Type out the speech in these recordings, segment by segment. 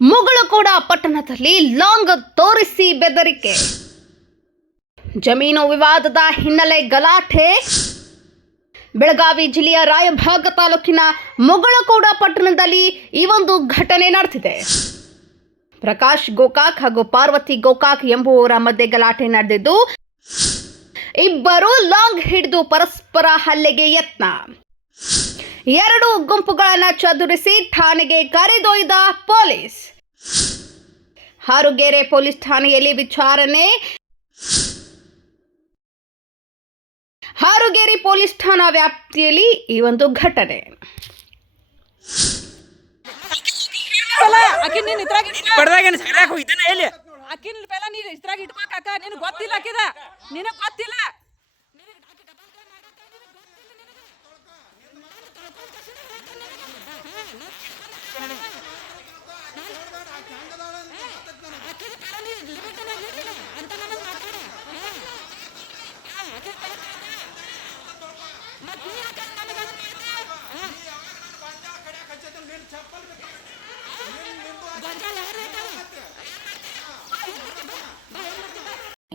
ಮುಗಳಕೋಡ ಪಟ್ಟಣದಲ್ಲಿ ಲಾಂಗ್ ತೋರಿಸಿ ಬೆದರಿಕೆ. ಜಮೀನು ವಿವಾದದ ಹಿನ್ನೆಲೆ ಗಲಾಟೆ. ಬೆಳಗಾವಿ ಜಿಲ್ಲೆಯ ರಾಯಭಾಗ ತಾಲೂಕಿನ ಮುಗಳಕೋಡ ಪಟ್ಟಣದಲ್ಲಿ ಈ ಒಂದು ಘಟನೆ ನಡೆದಿದೆ. ಪ್ರಕಾಶ್ ಗೋಕಾಕ್ ಹಾಗೂ ಪಾರ್ವತಿ ಗೋಕಾಕ್ ಎಂಬುವವರ ಮಧ್ಯೆ ಗಲಾಟೆ ನಡೆದಿದ್ದು, ಇಬ್ಬರು ಲಾಂಗ್ ಹಿಡಿದು ಪರಸ್ಪರ ಹಲ್ಲೆಗೆ ಯತ್ನ. ಎರಡು ಗುಂಪುಗಳನ್ನು ಚದುರಿಸಿ ಠಾಣೆಗೆ ಕರೆದೊಯ್ದ ಪೊಲೀಸ್. ಹಾರುಗೇರೆ ಪೊಲೀಸ್ ಠಾಣೆಯಲ್ಲಿ ವಿಚಾರಣೆ. ಹಾರುಗೇರಿ ಪೊಲೀಸ್ ಠಾಣಾ ವ್ಯಾಪ್ತಿಯಲ್ಲಿ ಈ ಒಂದು ಘಟನೆ.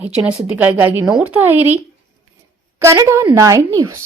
ಹೆಚ್ಚಿನ ಸುದ್ದಿಗಳಿಗಾಗಿ ನೋಡ್ತಾ ಇರಿ ಕನ್ನಡ 9 ನ್ಯೂಸ್.